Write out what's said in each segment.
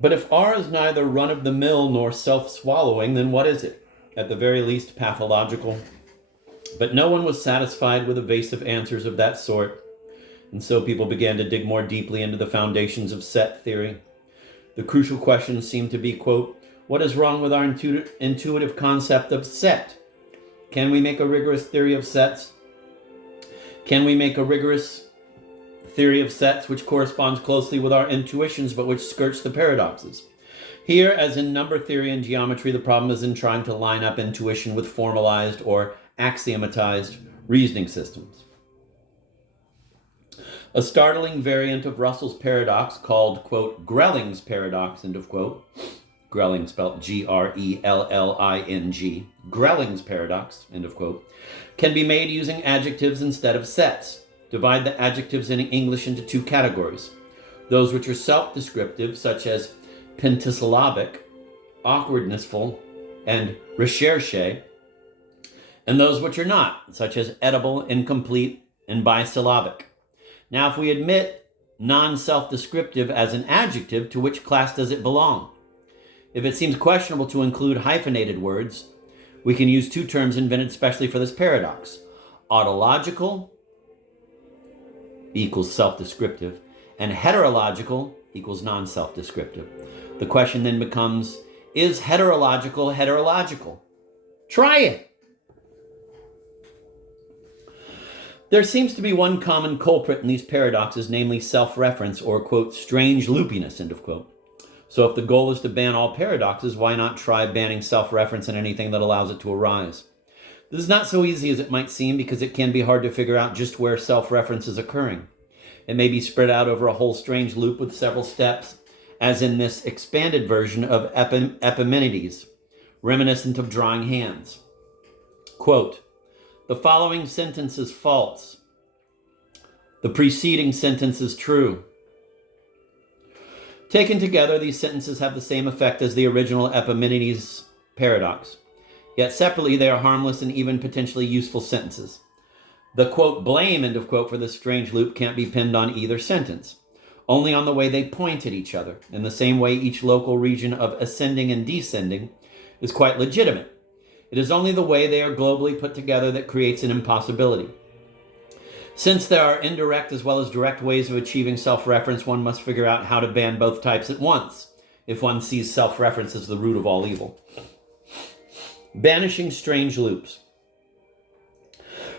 But if R is neither run-of-the-mill nor self-swallowing, then what is it? At the very least, pathological. But no one was satisfied with evasive answers of that sort, and so people began to dig more deeply into the foundations of set theory. The crucial questions seemed to be, quote, what is wrong with our intuitive concept of set? Can we make a rigorous theory of sets? Can we make a rigorous theory of sets which corresponds closely with our intuitions but which skirts the paradoxes? Here, as in number theory and geometry, the problem is in trying to line up intuition with formalized or axiomatized reasoning systems. A startling variant of Russell's paradox called, quote, Grelling's paradox, end of quote. Grelling spelled Grelling, Grelling's paradox, end of quote, can be made using adjectives instead of sets. Divide the adjectives in English into two categories. Those which are self-descriptive, such as pentasyllabic, awkwardnessful, and recherche, and those which are not, such as edible, incomplete, and bisyllabic. Now, if we admit non-self-descriptive as an adjective, to which class does it belong? If it seems questionable to include hyphenated words, we can use two terms invented specially for this paradox. Autological equals self-descriptive, and heterological equals non-self-descriptive. The question then becomes, is heterological heterological? Try it! There seems to be one common culprit in these paradoxes, namely self-reference or, quote, strange loopiness, end of quote. So if the goal is to ban all paradoxes, why not try banning self-reference in anything that allows it to arise? This is not so easy as it might seem because it can be hard to figure out just where self-reference is occurring. It may be spread out over a whole strange loop with several steps, as in this expanded version of Epimenides, reminiscent of drawing hands. Quote, the following sentence is false. The preceding sentence is true. Taken together, these sentences have the same effect as the original Epimenides paradox. Yet separately, they are harmless and even potentially useful sentences. The, quote, blame, end of quote, for this strange loop can't be pinned on either sentence, only on the way they point at each other. In the same way, each local region of ascending and descending is quite legitimate. It is only the way they are globally put together that creates an impossibility. Since there are indirect as well as direct ways of achieving self-reference, one must figure out how to ban both types at once, if one sees self-reference as the root of all evil. Banishing strange loops.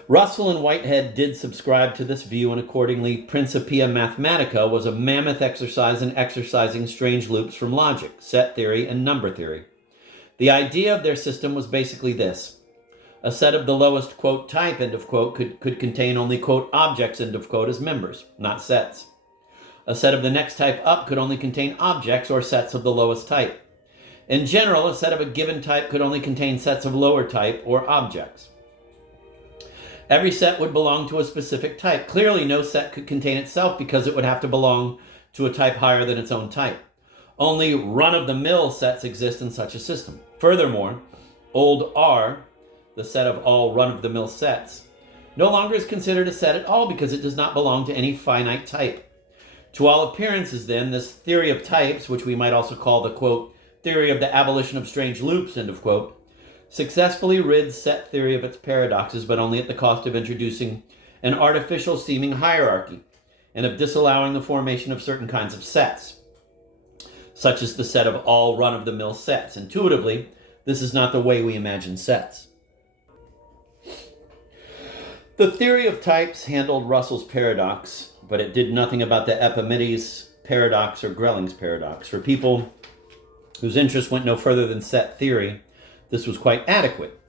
Russell and Whitehead did subscribe to this view, and accordingly, Principia Mathematica was a mammoth exercise in exercising strange loops from logic, set theory, and number theory. The idea of their system was basically this. A set of the lowest, quote, type, end of quote, could contain only, quote, objects, end of quote, as members, not sets. A set of the next type up could only contain objects or sets of the lowest type. In general, a set of a given type could only contain sets of lower type or objects. Every set would belong to a specific type. Clearly, no set could contain itself because it would have to belong to a type higher than its own type. Only run-of-the-mill sets exist in such a system. Furthermore, old R, the set of all run-of-the-mill sets, no longer is considered a set at all because it does not belong to any finite type. To all appearances, then, this theory of types, which we might also call the, quote, theory of the abolition of strange loops, end of quote, successfully rids set theory of its paradoxes, but only at the cost of introducing an artificial seeming hierarchy and of disallowing the formation of certain kinds of sets, such as the set of all run-of-the-mill sets. Intuitively, this is not the way we imagine sets. The theory of types handled Russell's paradox, but it did nothing about the Epimenides paradox or Grelling's paradox. For people whose interest went no further than set theory, this was quite adequate.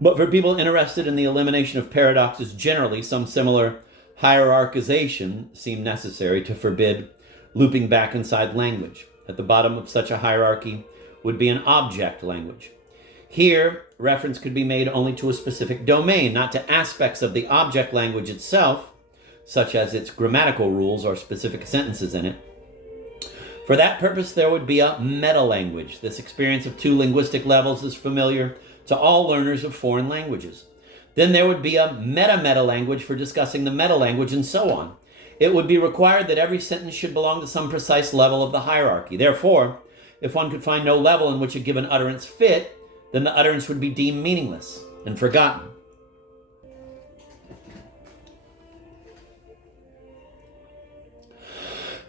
But for people interested in the elimination of paradoxes generally, some similar hierarchization seemed necessary to forbid looping back inside language. At the bottom of such a hierarchy would be an object language. Here, reference could be made only to a specific domain, not to aspects of the object language itself, such as its grammatical rules or specific sentences in it. For that purpose, there would be a meta-language. This experience of two linguistic levels is familiar to all learners of foreign languages. Then there would be a meta-meta language for discussing the meta-language and so on. it would be required that every sentence should belong to some precise level of the hierarchy. Therefore, if one could find no level in which a given utterance fit, then the utterance would be deemed meaningless and forgotten.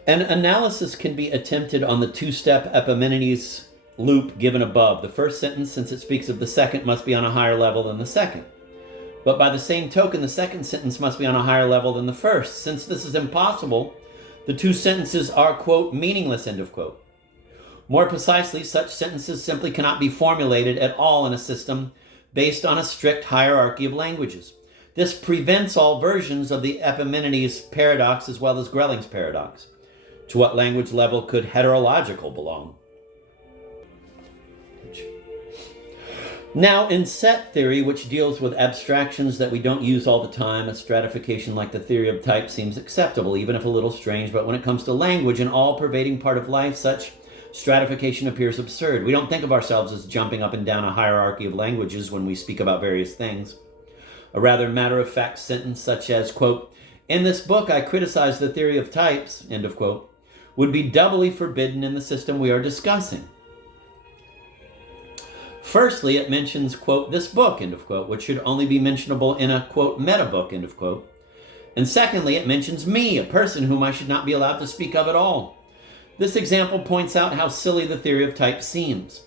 An analysis can be attempted on the two-step Epimenides loop given above. The first sentence, since it speaks of the second, must be on a higher level than the second. But by the same token, the second sentence must be on a higher level than the first. Since this is impossible, the two sentences are, quote, meaningless, end of quote. More precisely, such sentences simply cannot be formulated at all in a system based on a strict hierarchy of languages. This prevents all versions of the Epimenides paradox as well as Grelling's paradox. To what language level could heterological belong? Now, in set theory, which deals with abstractions that we don't use all the time, a stratification like the theory of type seems acceptable, even if a little strange. But when it comes to language, an all-pervading part of life, such stratification appears absurd. We don't think of ourselves as jumping up and down a hierarchy of languages when we speak about various things. A rather matter-of-fact sentence such as, quote, "In this book I criticize the theory of types," end of quote, would be doubly forbidden in the system we are discussing. Firstly, it mentions, quote, "this book," end of quote, which should only be mentionable in a, quote, meta book, end of quote. And secondly, it mentions me, a person whom I should not be allowed to speak of at all. This example points out how silly the theory of type seems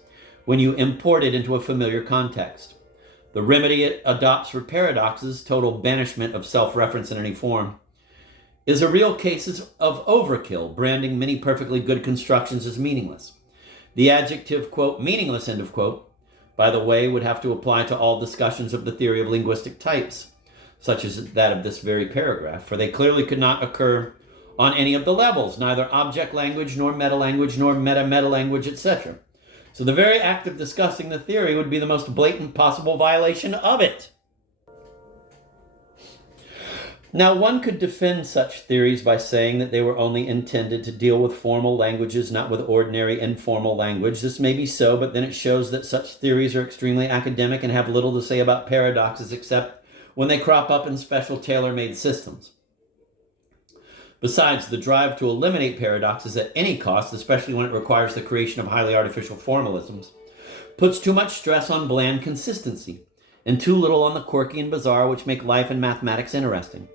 when you import it into a familiar context. The remedy it adopts for paradoxes, total banishment of self-reference in any form, is a real case of overkill, branding many perfectly good constructions as meaningless. The adjective, quote, "meaningless," end of quote, by the way, would have to apply to all discussions of the theory of linguistic types, such as that of this very paragraph, for they clearly could not occur on any of the levels, neither object language, nor meta-language, nor meta-meta-language, etc. So the very act of discussing the theory would be the most blatant possible violation of it. Now, one could defend such theories by saying that they were only intended to deal with formal languages, not with ordinary informal language. This may be so, but then it shows that such theories are extremely academic and have little to say about paradoxes except when they crop up in special tailor-made systems. Besides, the drive to eliminate paradoxes at any cost, especially when it requires the creation of highly artificial formalisms, puts too much stress on bland consistency and too little on the quirky and bizarre which make life and mathematics interesting.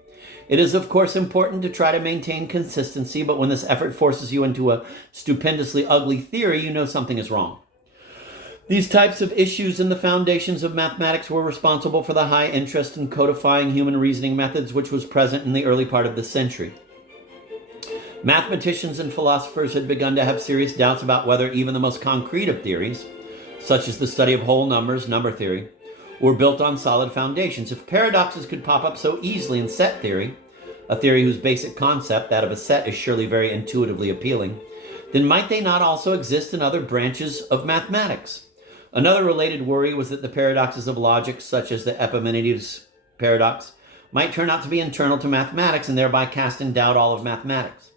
It is, of course, important to try to maintain consistency, but when this effort forces you into a stupendously ugly theory, you know something is wrong. These types of issues in the foundations of mathematics were responsible for the high interest in codifying human reasoning methods which was present in the early part of the century. Mathematicians and philosophers had begun to have serious doubts about whether even the most concrete of theories, such as the study of whole numbers, number theory, were built on solid foundations. If paradoxes could pop up so easily in set theory, a theory whose basic concept, that of a set, is surely very intuitively appealing, then might they not also exist in other branches of mathematics? Another related worry was that the paradoxes of logic, such as the Epimenides paradox, might turn out to be internal to mathematics and thereby cast in doubt all of mathematics.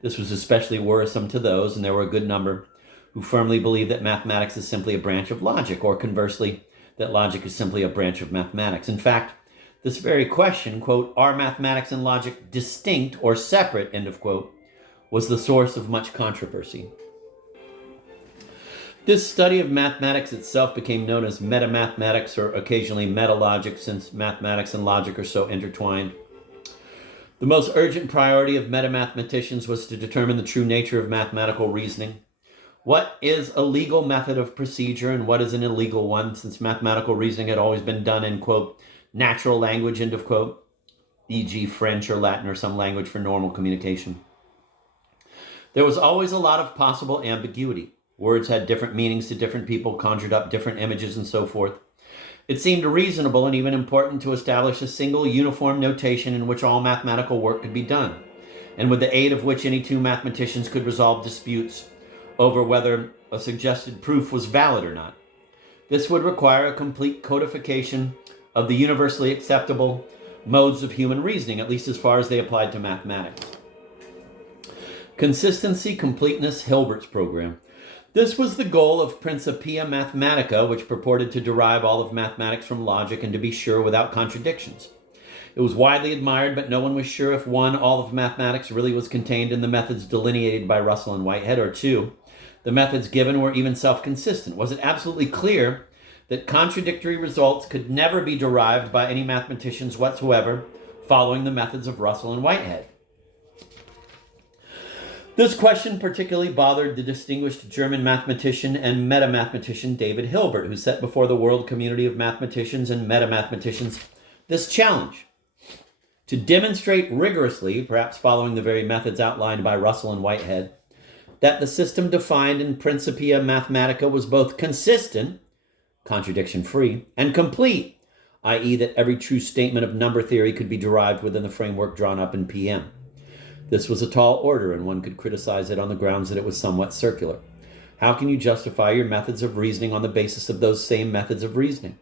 This was especially worrisome to those, and there were a good number, who firmly believed that mathematics is simply a branch of logic, or conversely, that logic is simply a branch of mathematics. In fact, this very question, quote, "are mathematics and logic distinct or separate," end of quote, was the source of much controversy. This study of mathematics itself became known as metamathematics, or occasionally metalogic, since mathematics and logic are so intertwined. The most urgent priority of metamathematicians was to determine the true nature of mathematical reasoning. What is a legal method of procedure and what is an illegal one, since mathematical reasoning had always been done in, quote, "natural language," end of quote, e.g. French or Latin or some language for normal communication. There was always a lot of possible ambiguity. Words had different meanings to different people, conjured up different images, and so forth. It seemed reasonable and even important to establish a single uniform notation in which all mathematical work could be done, and with the aid of which any two mathematicians could resolve disputes over whether a suggested proof was valid or not. This would require a complete codification of the universally acceptable modes of human reasoning, at least as far as they applied to mathematics. Consistency, completeness, Hilbert's program. This was the goal of Principia Mathematica, which purported to derive all of mathematics from logic and to be sure without contradictions. It was widely admired, but no one was sure if one, all of mathematics really was contained in the methods delineated by Russell and Whitehead, or two, the methods given were even self-consistent. Was it absolutely clear that contradictory results could never be derived by any mathematicians whatsoever following the methods of Russell and Whitehead? This question particularly bothered the distinguished German mathematician and metamathematician David Hilbert, who set before the world community of mathematicians and metamathematicians this challenge: to demonstrate rigorously, perhaps following the very methods outlined by Russell and Whitehead, that the system defined in Principia Mathematica was both consistent, contradiction-free, and complete, i.e. that every true statement of number theory could be derived within the framework drawn up in PM. This was a tall order, and one could criticize it on the grounds that it was somewhat circular. How can you justify your methods of reasoning on the basis of those same methods of reasoning?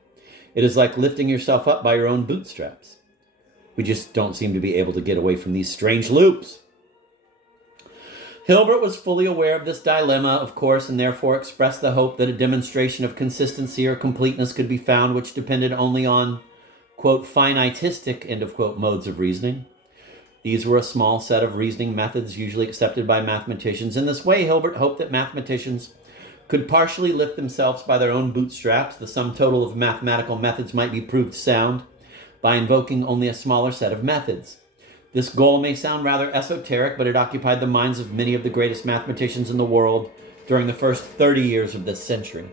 It is like lifting yourself up by your own bootstraps. We just don't seem to be able to get away from these strange loops. Hilbert was fully aware of this dilemma, of course, and therefore expressed the hope that a demonstration of consistency or completeness could be found which depended only on, quote, finitistic, end of quote, modes of reasoning. These were a small set of reasoning methods usually accepted by mathematicians. In this way, Hilbert hoped that mathematicians could partially lift themselves by their own bootstraps. The sum total of mathematical methods might be proved sound by invoking only a smaller set of methods. This goal may sound rather esoteric, but it occupied the minds of many of the greatest mathematicians in the world during the first 30 years of this century.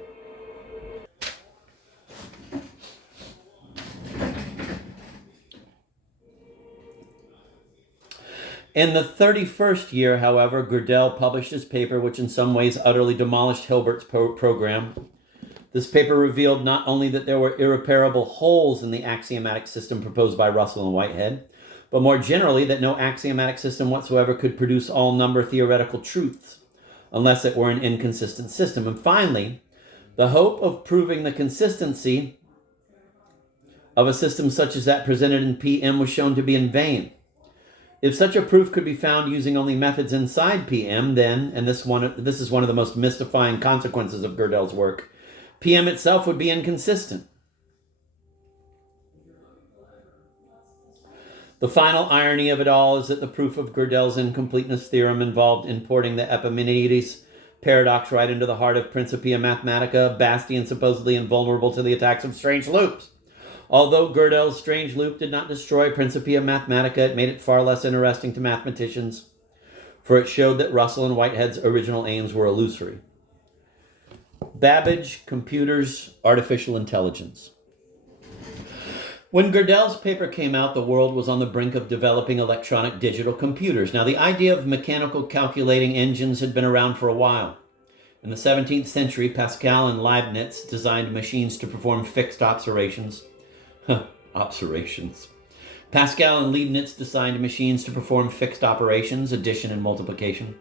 In the 31st year, however, Godel published his paper, which in some ways utterly demolished Hilbert's program. This paper revealed not only that there were irreparable holes in the axiomatic system proposed by Russell and Whitehead, but more generally that no axiomatic system whatsoever could produce all number theoretical truths, unless it were an inconsistent system. And finally, the hope of proving the consistency of a system such as that presented in PM was shown to be in vain. If such a proof could be found using only methods inside PM, then, and this is one of the most mystifying consequences of Godel's work, PM itself would be inconsistent. The final irony of it all is that the proof of Godel's incompleteness theorem involved importing the Epimenides paradox right into the heart of Principia Mathematica, a bastion supposedly invulnerable to the attacks of strange loops. Although Godel's strange loop did not destroy Principia Mathematica, it made it far less interesting to mathematicians, for it showed that Russell and Whitehead's original aims were illusory. Babbage, computers, artificial intelligence. When Godel's paper came out, the world was on the brink of developing electronic digital computers. Now, the idea of mechanical calculating engines had been around for a while. In the 17th century, Pascal and Leibniz designed machines to perform fixed observations. Pascal and Leibniz designed machines to perform fixed operations, addition and multiplication.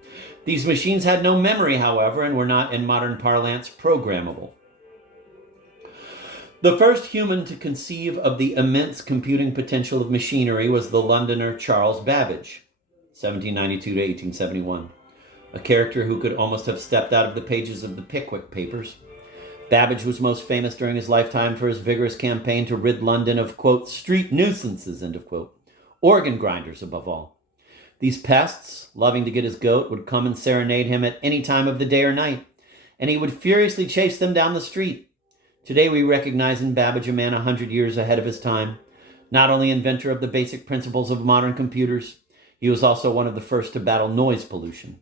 These machines had no memory, however, and were not, in modern parlance, programmable. The first human to conceive of the immense computing potential of machinery was the Londoner Charles Babbage, 1792 to 1871, a character who could almost have stepped out of the pages of the Pickwick Papers. Babbage was most famous during his lifetime for his vigorous campaign to rid London of, quote, street nuisances, end of quote, organ grinders above all. These pests, loving to get his goat, would come and serenade him at any time of the day or night, and he would furiously chase them down the street. Today we recognize in Babbage a man 100 years ahead of his time, not only inventor of the basic principles of modern computers, he was also one of the first to battle noise pollution.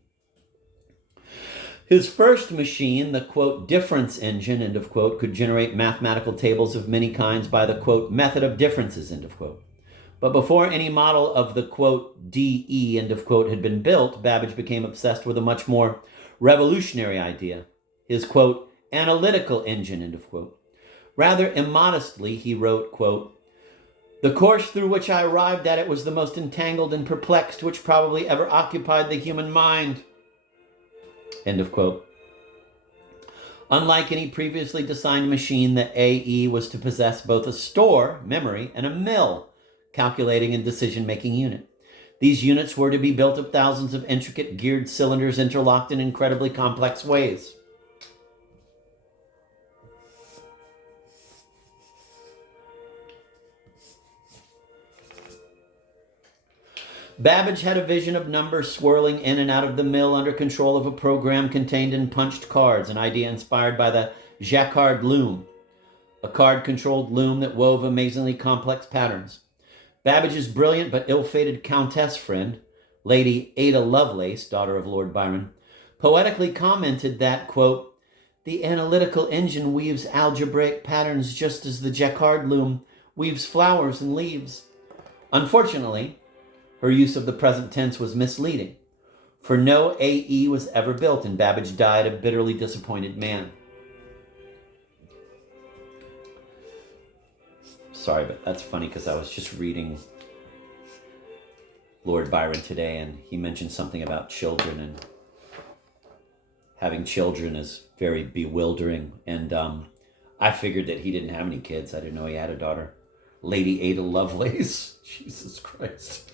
His first machine, the, quote, difference engine, end of quote, could generate mathematical tables of many kinds by the, quote, method of differences, end of quote. But before any model of the, quote, DE, end of quote, had been built, Babbage became obsessed with a much more revolutionary idea, his, quote, analytical engine, end of quote. Rather immodestly, he wrote, quote, the course through which I arrived at it was the most entangled and perplexed which probably ever occupied the human mind. End of quote. Unlike any previously designed machine, the AE was to possess both a store, memory, and a mill, calculating and decision-making unit. These units were to be built of thousands of intricate geared cylinders interlocked in incredibly complex ways. Babbage had a vision of numbers swirling in and out of the mill under control of a program contained in punched cards, an idea inspired by the Jacquard loom, a card-controlled loom that wove amazingly complex patterns. Babbage's brilliant but ill-fated countess friend, Lady Ada Lovelace, daughter of Lord Byron, poetically commented that, quote, "The analytical engine weaves algebraic patterns just as the Jacquard loom weaves flowers and leaves." Unfortunately, her use of the present tense was misleading, for no AE was ever built, and Babbage died a bitterly disappointed man. Sorry, but that's funny because I was just reading Lord Byron today, and he mentioned something about children, and having children is very bewildering. And I figured that he didn't have any kids. I didn't know he had a daughter. Lady Ada Lovelace. Jesus Christ.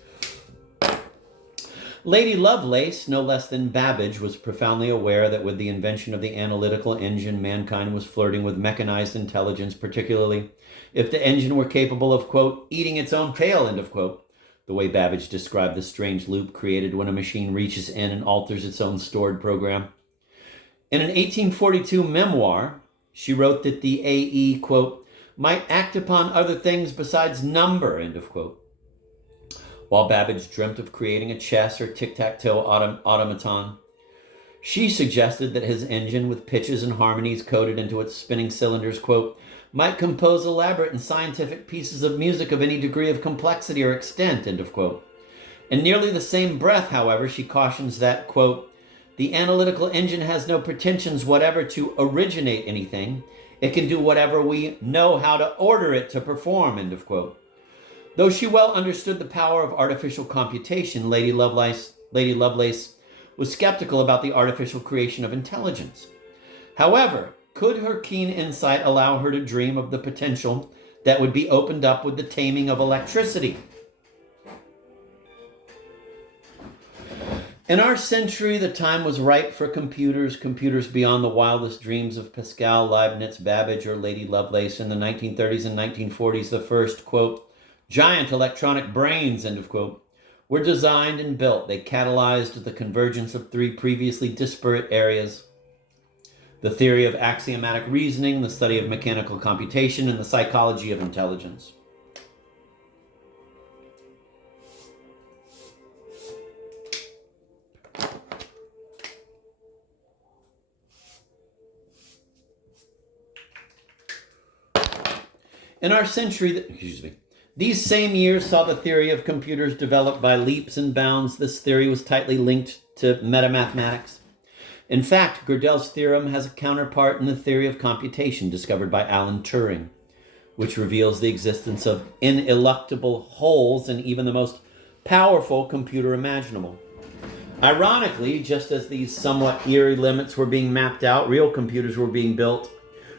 Lady Lovelace, no less than Babbage, was profoundly aware that with the invention of the analytical engine, mankind was flirting with mechanized intelligence, particularly if the engine were capable of, quote, eating its own tail, end of quote, the way Babbage described the strange loop created when a machine reaches in and alters its own stored program. In an 1842 memoir, she wrote that the AE, quote, might act upon other things besides number, end of quote. While Babbage dreamt of creating a chess or tic-tac-toe automaton, she suggested that his engine, with pitches and harmonies coded into its spinning cylinders, quote, might compose elaborate and scientific pieces of music of any degree of complexity or extent, end of quote. In nearly the same breath, however, she cautions that, quote, the analytical engine has no pretensions whatever to originate anything. It can do whatever we know how to order it to perform, end of quote. Though she well understood the power of artificial computation, Lady Lovelace was skeptical about the artificial creation of intelligence. However, could her keen insight allow her to dream of the potential that would be opened up with the taming of electricity? In our century, the time was ripe for computers beyond the wildest dreams of Pascal, Leibniz, Babbage, or Lady Lovelace. In the 1930s and 1940s, the first, quote, giant electronic brains, end of quote, were designed and built. They catalyzed the convergence of three previously disparate areas: the theory of axiomatic reasoning, the study of mechanical computation, and the psychology of intelligence. In our century, these same years saw the theory of computers developed by leaps and bounds. This theory was tightly linked to metamathematics. In fact, Godel's theorem has a counterpart in the theory of computation discovered by Alan Turing, which reveals the existence of ineluctable holes in even the most powerful computer imaginable. Ironically, just as these somewhat eerie limits were being mapped out, real computers were being built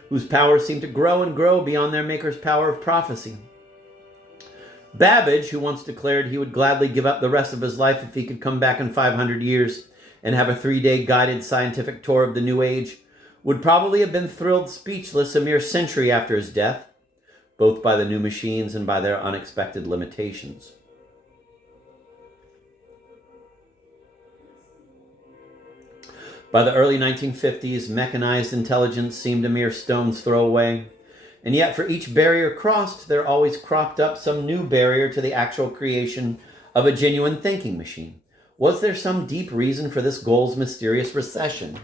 whose power seemed to grow and grow beyond their maker's power of prophecy. Babbage, who once declared he would gladly give up the rest of his life if he could come back in 500 years and have a 3-day guided scientific tour of the New Age, would probably have been thrilled speechless a mere century after his death, both by the new machines and by their unexpected limitations. By the early 1950s, mechanized intelligence seemed a mere stone's throw away. And yet for each barrier crossed, there always cropped up some new barrier to the actual creation of a genuine thinking machine. Was there some deep reason for this goal's mysterious recession?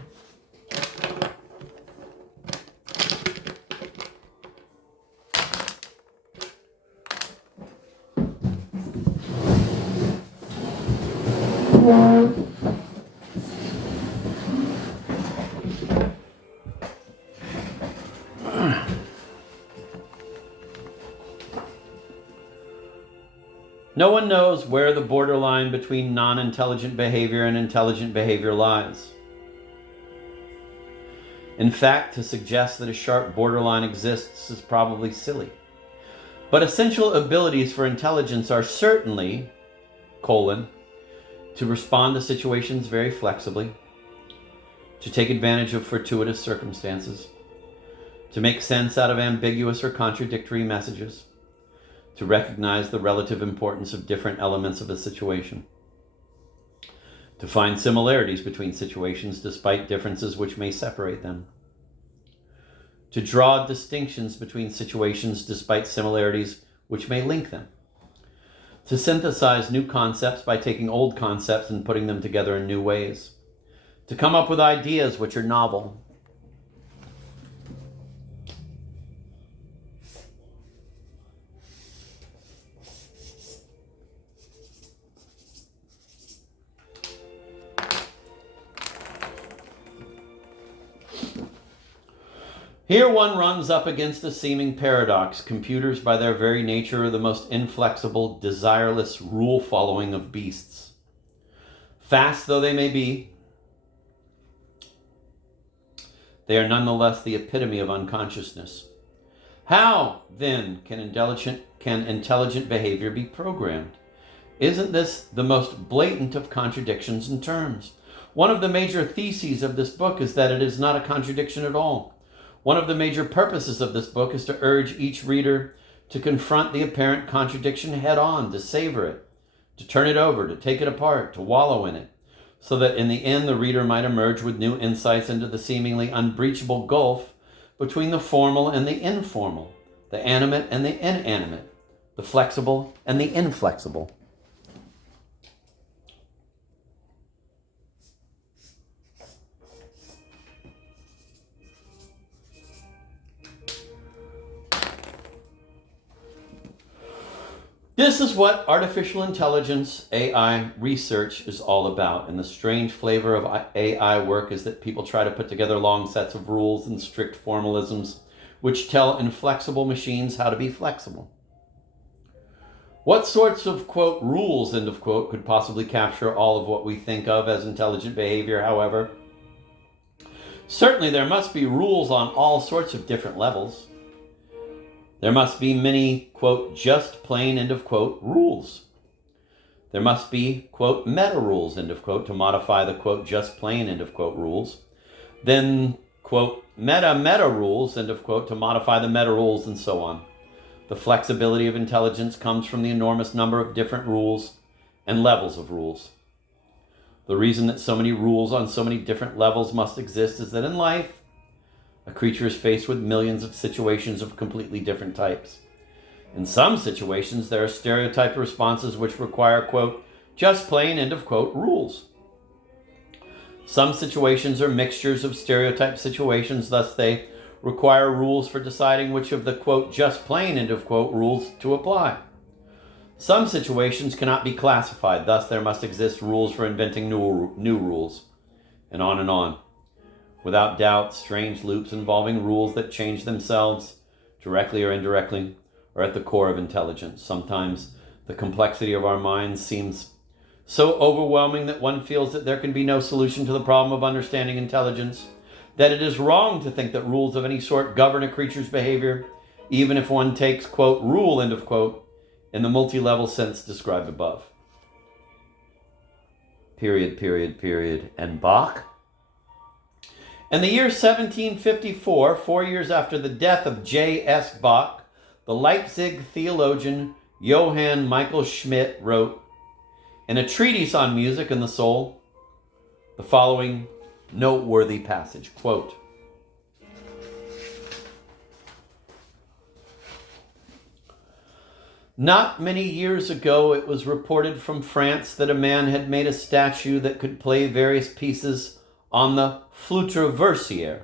No one knows where the borderline between non-intelligent behavior and intelligent behavior lies. In fact, to suggest that a sharp borderline exists is probably silly. But essential abilities for intelligence are certainly, to respond to situations very flexibly, to take advantage of fortuitous circumstances, to make sense out of ambiguous or contradictory messages, to recognize the relative importance of different elements of a situation. to find similarities between situations despite differences which may separate them, to draw distinctions between situations despite similarities which may link them, to synthesize new concepts by taking old concepts and putting them together in new ways, to come up with ideas which are novel. Here one runs up against a seeming paradox. Computers, by their very nature, are the most inflexible, desireless, rule-following of beasts. Fast though they may be, they are nonetheless the epitome of unconsciousness. How, then, can intelligent behavior be programmed? Isn't this the most blatant of contradictions in terms? One of the major theses of this book is that it is not a contradiction at all. One of the major purposes of this book is to urge each reader to confront the apparent contradiction head on, to savor it, to turn it over, to take it apart, to wallow in it, so that in the end the reader might emerge with new insights into the seemingly unbreachable gulf between the formal and the informal, the animate and the inanimate, the flexible and the inflexible. This is what artificial intelligence, AI research is all about. And the strange flavor of AI work is that people try to put together long sets of rules and strict formalisms which tell inflexible machines how to be flexible. What sorts of, quote, rules, end of quote, could possibly capture all of what we think of as intelligent behavior, however? Certainly there must be rules on all sorts of different levels. There must be many, quote, just plain, end of quote, rules. There must be, quote, meta rules, end of quote, to modify the, quote, just plain, end of quote, rules. Then, quote, meta rules, end of quote, to modify the meta rules, and so on. The flexibility of intelligence comes from the enormous number of different rules and levels of rules. The reason that so many rules on so many different levels must exist is that in life, a creature is faced with millions of situations of completely different types. In some situations, there are stereotyped responses which require, quote, just plain, end of quote, rules. Some situations are mixtures of stereotyped situations, thus they require rules for deciding which of the, quote, just plain, end of quote, rules to apply. Some situations cannot be classified, thus there must exist rules for inventing new rules, and on and on. Without doubt, strange loops involving rules that change themselves, directly or indirectly, are at the core of intelligence. Sometimes the complexity of our minds seems so overwhelming that one feels that there can be no solution to the problem of understanding intelligence, that it is wrong to think that rules of any sort govern a creature's behavior, even if one takes, quote, rule, end of quote, in the multi-level sense described above. Period. And Bach? In the year 1754, 4 years after the death of J.S. Bach, the Leipzig theologian Johann Michael Schmidt wrote, in a treatise on music and the soul, the following noteworthy passage, quote, not many years ago it was reported from France that a man had made a statue that could play various pieces on the flûte traversière,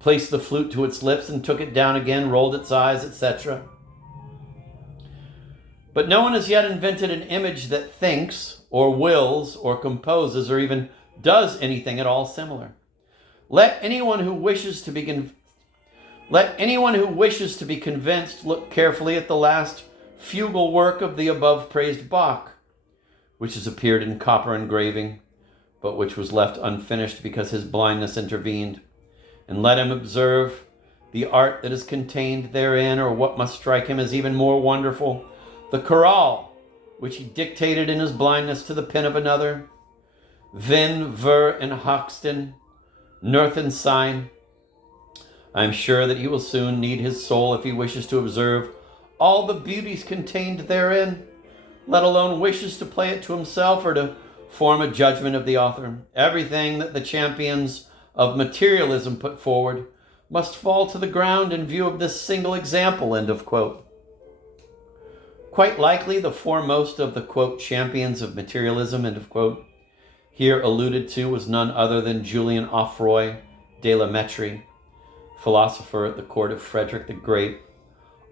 placed the flute to its lips and took it down again, rolled its eyes, etc. But no one has yet invented an image that thinks, or wills, or composes, or even does anything at all similar. Let anyone who wishes to be convinced look carefully at the last fugal work of the above praised Bach, which has appeared in copper engraving, but which was left unfinished because his blindness intervened. And let him observe the art that is contained therein, or what must strike him as even more wonderful, the chorale, which he dictated in his blindness to the pen of another. Ven, ver, and hoxton, North and sign. I am sure that he will soon need his soul if he wishes to observe all the beauties contained therein, let alone wishes to play it to himself or to form a judgment of the author. Everything that the champions of materialism put forward must fall to the ground in view of this single example, end of quote. Quite likely the foremost of the, quote, champions of materialism, end of quote, here alluded to was none other than Julien Offroy de la Mettrie, philosopher at the court of Frederick the Great,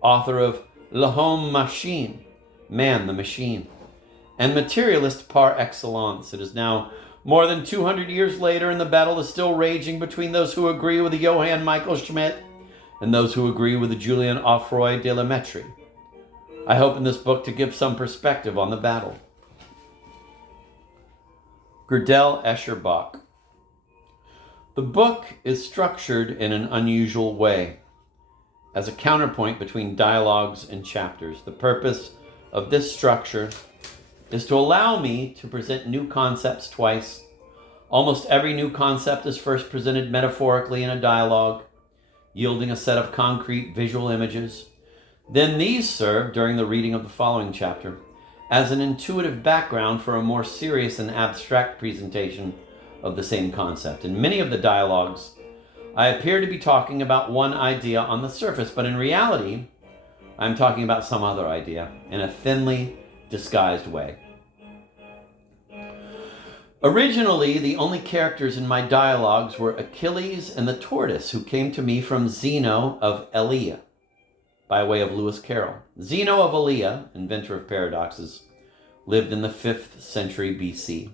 author of L'Homme Machine, Man the Machine, and materialist par excellence. It is now more than 200 years later, and the battle is still raging between those who agree with Johann Michael Schmidt and those who agree with Julien Offroy de la Mettrie. I hope in this book to give some perspective on the battle. Godel, Escher, Bach. The book is structured in an unusual way, as a counterpoint between dialogues and chapters. The purpose of this structure is to allow me to present new concepts twice. Almost every new concept is first presented metaphorically in a dialogue, yielding a set of concrete visual images. Then these serve, during the reading of the following chapter, as an intuitive background for a more serious and abstract presentation of the same concept. In many of the dialogues, I appear to be talking about one idea on the surface, but in reality, I'm talking about some other idea in a thinly disguised way. Originally, the only characters in my dialogues were Achilles and the tortoise, who came to me from Zeno of Elea, by way of Lewis Carroll. Zeno of Elea, inventor of paradoxes, lived in the 5th century BC.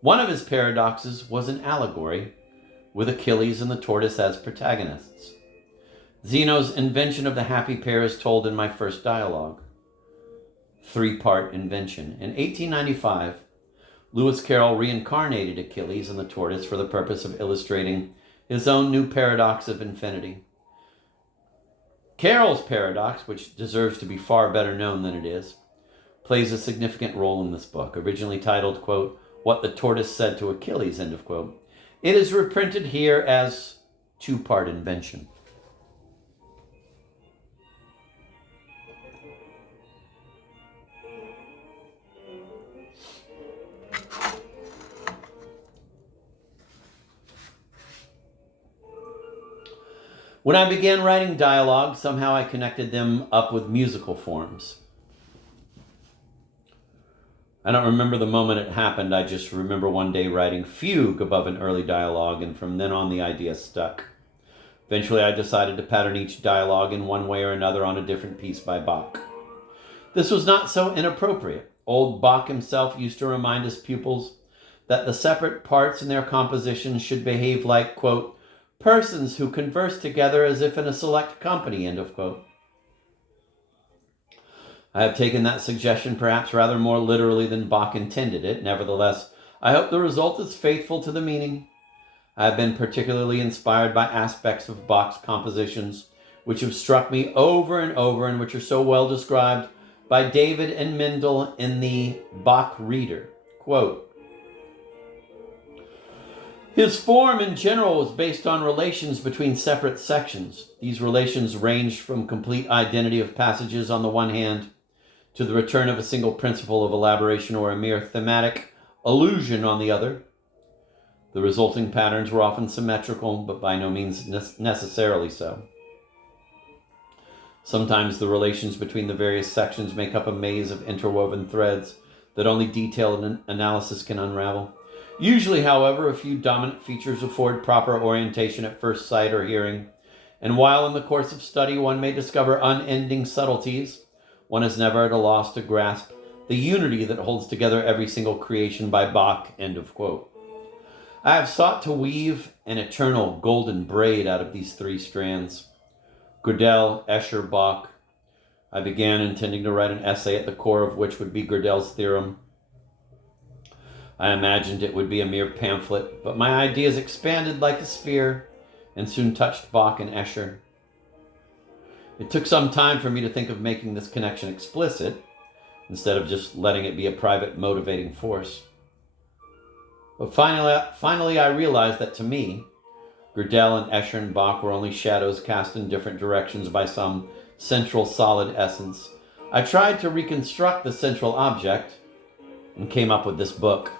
One of his paradoxes was an allegory, with Achilles and the tortoise as protagonists. Zeno's invention of the happy pair is told in my first dialogue. 3-part invention. In 1895, Lewis Carroll reincarnated Achilles and the tortoise for the purpose of illustrating his own new paradox of infinity. Carroll's paradox, which deserves to be far better known than it is, plays a significant role in this book. Originally titled, quote, What the Tortoise Said to Achilles, end of quote. It is reprinted here as 2-part invention. When I began writing dialogue, somehow I connected them up with musical forms. I don't remember the moment it happened. I just remember one day writing fugue above an early dialogue, and from then on the idea stuck. Eventually I decided to pattern each dialogue in one way or another on a different piece by Bach. This was not so inappropriate. Old Bach himself used to remind his pupils that the separate parts in their compositions should behave like, quote, persons who converse together as if in a select company, end of quote. I have taken that suggestion perhaps rather more literally than Bach intended it. Nevertheless, I hope the result is faithful to the meaning. I have been particularly inspired by aspects of Bach's compositions which have struck me over and over and which are so well described by David and Mendel in the Bach Reader. Quote, his form in general was based on relations between separate sections. These relations ranged from complete identity of passages on the one hand to the return of a single principle of elaboration or a mere thematic allusion on the other. The resulting patterns were often symmetrical, but by no means necessarily so. Sometimes the relations between the various sections make up a maze of interwoven threads that only detailed analysis can unravel. Usually, however, a few dominant features afford proper orientation at first sight or hearing, and while in the course of study one may discover unending subtleties, one is never at a loss to grasp the unity that holds together every single creation by Bach, end of quote. I have sought to weave an eternal golden braid out of these 3 strands. Godel, Escher, Bach. I began intending to write an essay at the core of which would be Godel's theorem. I imagined it would be a mere pamphlet, but my ideas expanded like a sphere and soon touched Bach and Escher. It took some time for me to think of making this connection explicit, instead of just letting it be a private motivating force. But finally I realized that to me, Godel and Escher and Bach were only shadows cast in different directions by some central solid essence. I tried to reconstruct the central object and came up with this book.